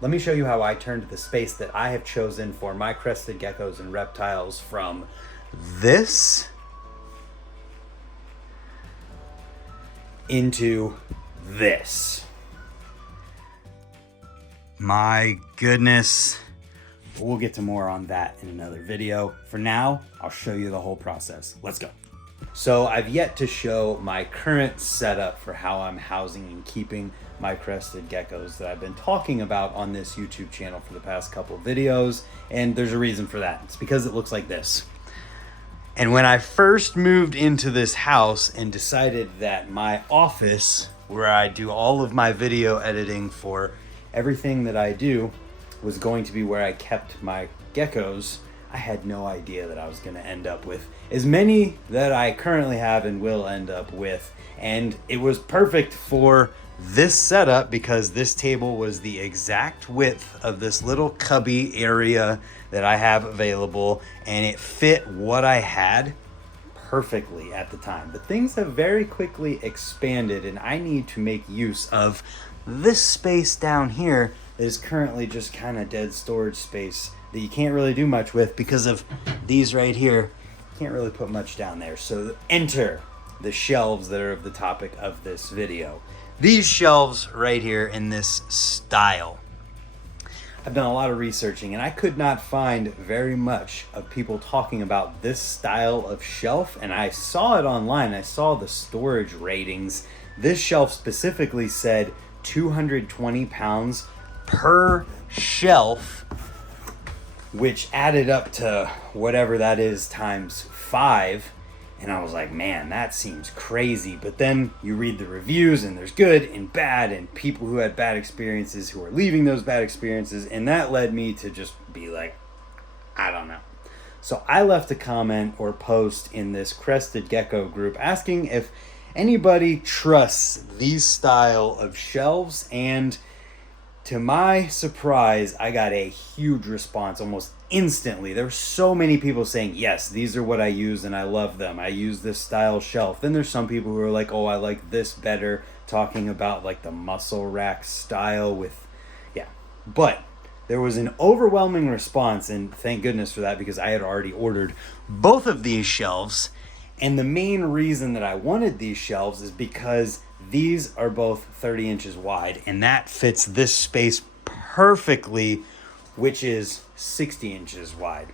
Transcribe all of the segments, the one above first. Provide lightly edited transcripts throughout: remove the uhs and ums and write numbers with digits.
Let me show you how I turned the space that I have chosen for my crested geckos and reptiles from this into this. My goodness. We'll get to more on that in another video. For now, I'll show you the whole process. Let's go. So I've yet to show my current setup for how I'm housing and keeping my crested geckos that I've been talking about on this YouTube channel for the past couple videos. And there's a reason for that. It's because it looks like this. And when I first moved into this house and decided that my office, where I do all of my video editing for everything that I do, was going to be where I kept my geckos, I had no idea that I was going to end up with as many that I currently have and will end up with. And it was perfect for this setup because this table was the exact width of this little cubby area that I have available, and it fit what I had perfectly at the time. But things have very quickly expanded, and I need to make use of this space down here that is currently just kind of dead storage space that you can't really do much with because of these right here. Can't really put much down there. So enter the shelves that are of the topic of this video. These shelves right here in this style. I've done a lot of researching and I could not find very much of people talking about this style of shelf, and I saw it online. I saw the storage ratings. This shelf specifically said 220 pounds per shelf, which added up to whatever that is times 5. And I was like, man, that seems crazy. But then you read the reviews and there's good and bad and people who had bad experiences who are leaving those bad experiences. And that led me to just be like, I don't know. So I left a comment or post in this crested gecko group asking if anybody trusts these style of shelves, and to my surprise, I got a huge response almost instantly. There were so many people saying, yes, these are what I use and I love them. I use this style shelf. Then there's some people who are like, oh, I like this better, talking about like the muscle rack style with, yeah. But there was an overwhelming response, and thank goodness for that because I had already ordered both of these shelves. And the main reason that I wanted these shelves is because these are both 30 inches wide, and that fits this space perfectly, which is 60 inches wide.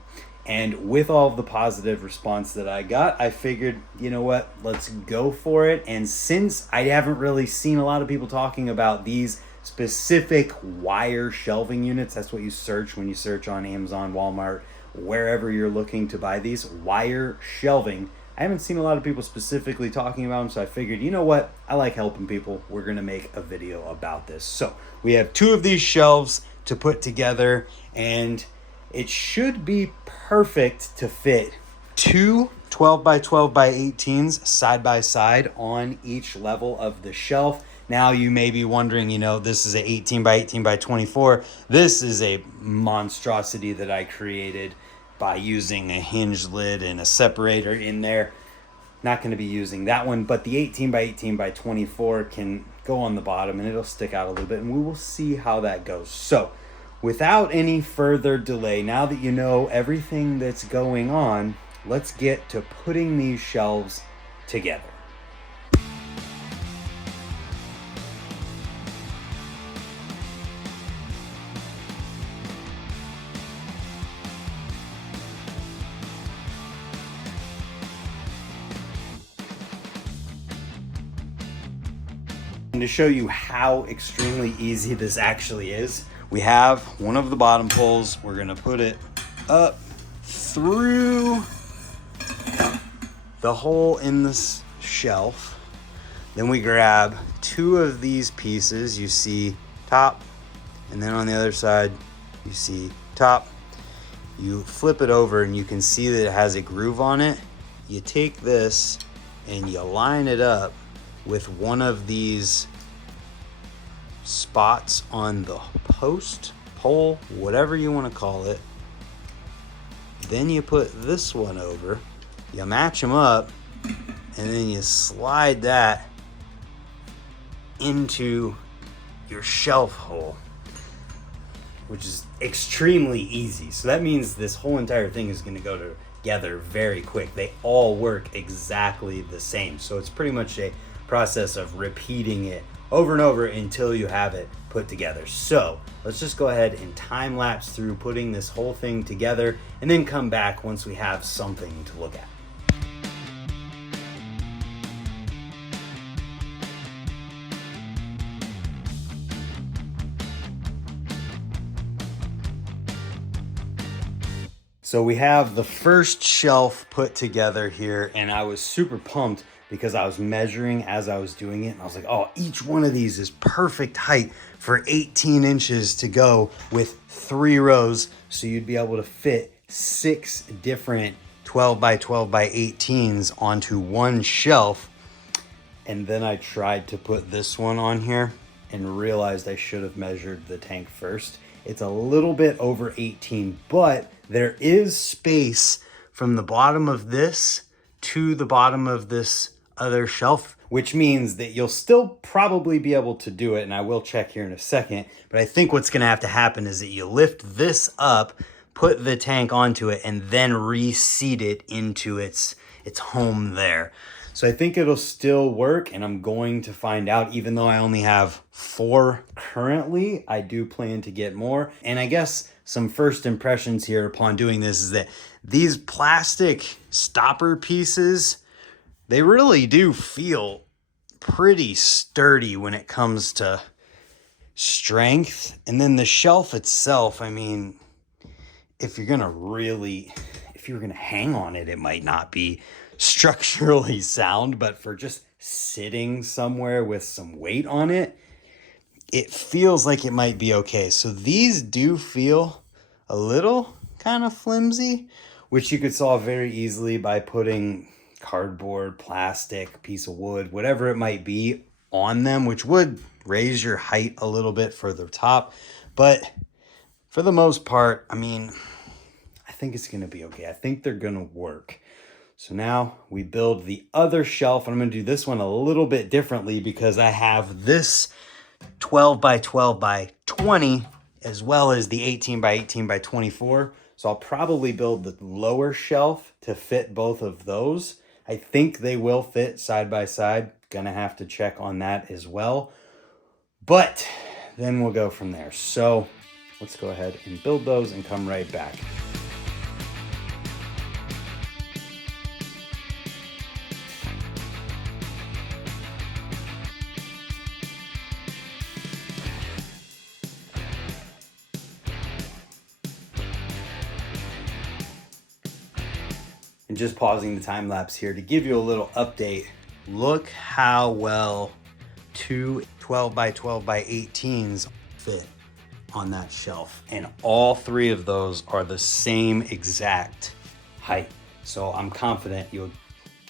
And with all of the positive response that I got, I figured, you know what, let's go for it. And since I haven't really seen a lot of people talking about these specific wire shelving units, that's what you search when you search on Amazon, Walmart, wherever you're looking to buy these, wire shelving. I haven't seen a lot of people specifically talking about them, so I figured, you know what? I like helping people. We're going to make a video about this. So we have 2 of these shelves to put together, and it should be perfect to fit 2 12 by 12 by 18s side by side on each level of the shelf. Now you may be wondering, you know, this is an 18 by 18 by 24. This is a monstrosity that I created by using a hinge lid and a separator in there. Not going to be using that one, but the 18 by 18 by 24 can go on the bottom and it'll stick out a little bit, and we will see how that goes. So without any further delay, now that you know everything that's going on, let's get to putting these shelves together. And to show you how extremely easy this actually is, we have one of the bottom poles. We're going to put it up through the hole in this shelf. Then we grab 2 of these pieces. You see top, and then on the other side, you see top. You flip it over and you can see that it has a groove on it. You take this and you line it up with one of these spots on the post, pole, whatever you want to call it. Then you put this one over, you match them up, and then you slide that into your shelf hole. which is extremely easy. So that means this whole entire thing is going to go together very quick. They all work exactly the same. So it's pretty much a process of repeating it over and over until you have it put together. So let's just go ahead and time lapse through putting this whole thing together and then come back once we have something to look at. So we have the first shelf put together here, and I was super pumped because I was measuring as I was doing it, and I was like, oh, each one of these is perfect height for 18 inches to go with 3 rows. So you'd be able to fit 6 different 12 by 12 by 18s onto one shelf. And then I tried to put this one on here and realized I should have measured the tank first. It's a little bit over 18, but there is space from the bottom of this to the bottom of this other shelf, which means that you'll still probably be able to do it. And I will check here in a second, but I think what's gonna have to happen is that you lift this up, put the tank onto it, and then reseat it into its home there. So I think it'll still work, and I'm going to find out. Even though I only have 4 currently, I do plan to get more. And I guess some first impressions here upon doing this is that these plastic stopper pieces, they really do feel pretty sturdy when it comes to strength. And then the shelf itself, I mean, if you're gonna hang on it, it might not be structurally sound, but for just sitting somewhere with some weight on it, it feels like it might be okay. So these do feel a little kind of flimsy, which you could solve very easily by putting cardboard, plastic, piece of wood, whatever it might be on them, which would raise your height a little bit for the top. But for the most part, I mean, I think it's gonna be okay. I think they're gonna work. So now we build the other shelf, and I'm gonna do this one a little bit differently because I have this 12 by 12 by 20 as well as the 18 by 18 by 24. So I'll probably build the lower shelf to fit both of those. I think they will fit side by side. Gonna have to check on that as well. But then we'll go from there. So let's go ahead and build those and come right back. And just pausing the time lapse here to give you a little update. Look how well 2 12 by 12 by 18s fit on that shelf. And all 3 of those are the same exact height. So I'm confident you'll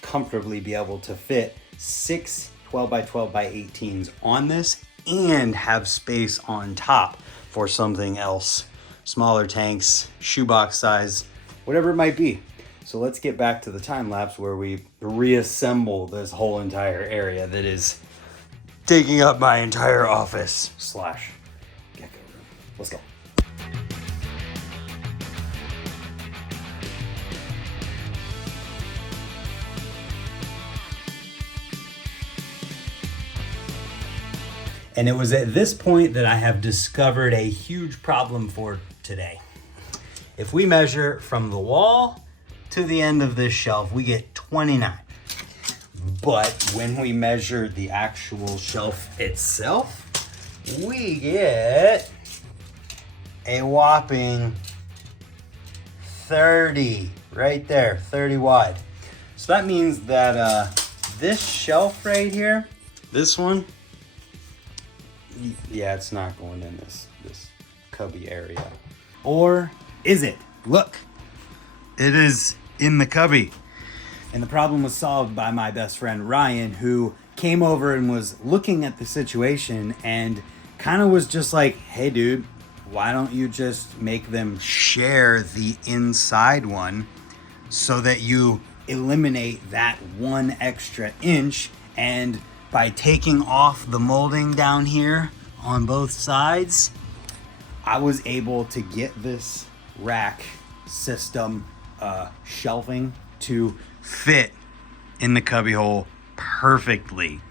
comfortably be able to fit 6 12 by 12 by 18s on this and have space on top for something else. Smaller tanks, shoebox size, whatever it might be. So let's get back to the time lapse where we reassemble this whole entire area that is taking up my entire office / gecko room. Let's go. And it was at this point that I have discovered a huge problem for today. If we measure from the wall to the end of this shelf, we get 29. But when we measure the actual shelf itself, we get a whopping 30 right there, 30 wide. So that means that this shelf right here, this one, yeah, it's not going in this cubby area. Or is it? Look, it is in the cubby. And the problem was solved by my best friend Ryan, who came over and was looking at the situation and kind of was just like, hey dude, why don't you just make them share the inside one so that you eliminate that 1 extra inch, and by taking off the molding down here on both sides, I was able to get this rack system shelving to fit in the cubbyhole perfectly.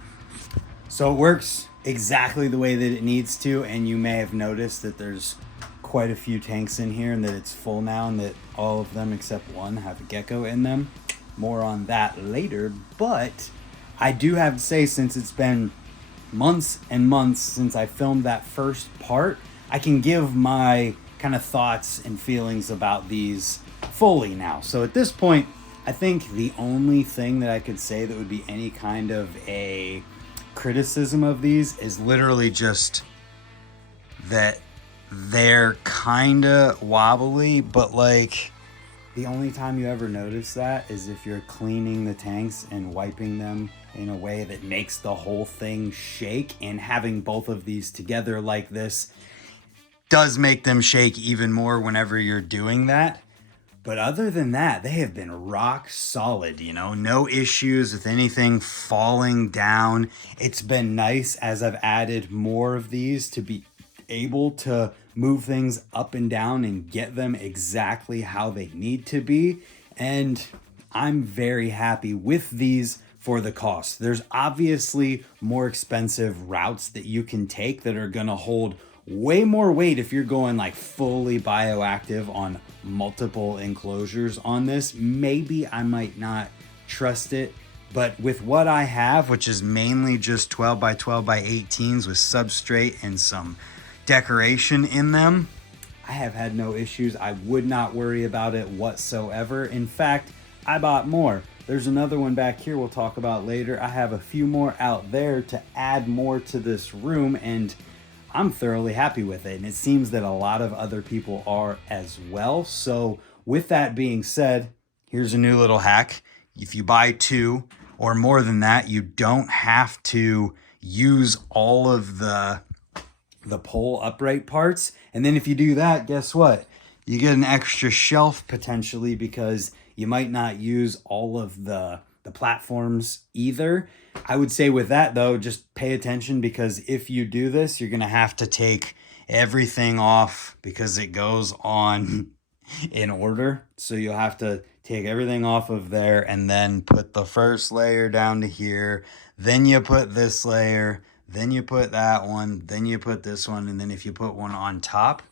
So it works exactly the way that it needs to, and you may have noticed that there's quite a few tanks in here and that it's full now, and that all of them except one have a gecko in them. More on that later, but I do have to say, since it's been months and months since I filmed that first part, I can give my kind of thoughts and feelings about these fully now. So at this point, I think the only thing that I could say that would be any kind of a criticism of these is literally just that they're kind of wobbly, but like the only time you ever notice that is if you're cleaning the tanks and wiping them in a way that makes the whole thing shake, and having both of these together like this does make them shake even more whenever you're doing that. But other than that, they have been rock solid, you know, no issues with anything falling down. It's been nice as I've added more of these to be able to move things up and down and get them exactly how they need to be. And I'm very happy with these for the cost. There's obviously more expensive routes that you can take that are going to hold way more weight if you're going like fully bioactive on multiple enclosures on this. Maybe I might not trust it, but with what I have, which is mainly just 12 by 12 by 18s with substrate and some decoration in them, I have had no issues. I would not worry about it whatsoever. In fact, I bought more. There's another one back here we'll talk about later. I have a few more out there to add more to this room, and I'm thoroughly happy with it. And it seems that a lot of other people are as well. So with that being said, here's a new little hack. If you buy two or more than that, you don't have to use all of the pole upright parts. And then if you do that, guess what? You get an extra shelf potentially, because you might not use all of the platforms either. I would say with that though, just pay attention, because if you do this, you're gonna have to take everything off because it goes on in order. So you'll have to take everything off of there and then put the first layer down to here. Then you put this layer, then you put that one, then you put this one, and then if you put one on top,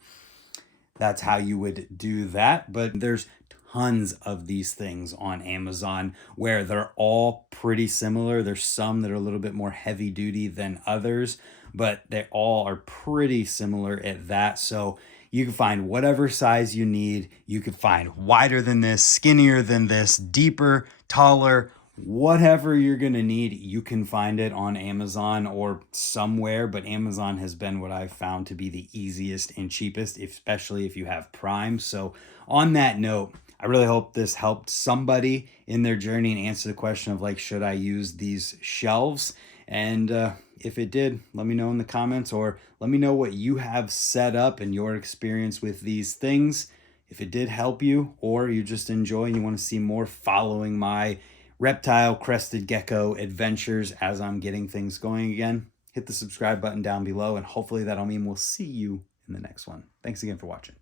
that's how you would do that. But there's tons of these things on Amazon where they're all pretty similar. There's some that are a little bit more heavy duty than others, but they all are pretty similar at that. So you can find whatever size you need. You can find wider than this, skinnier than this, deeper, taller, whatever you're going to need. You can find it on Amazon or somewhere, but Amazon has been what I've found to be the easiest and cheapest, especially if you have Prime. So on that note, I really hope this helped somebody in their journey and answer the question of like, should I use these shelves? And if it did, let me know in the comments, or let me know what you have set up and your experience with these things. If it did help you, or you just enjoy and you want to see more following my reptile crested gecko adventures as I'm getting things going again, hit the subscribe button down below, and hopefully that'll mean we'll see you in the next one. Thanks again for watching.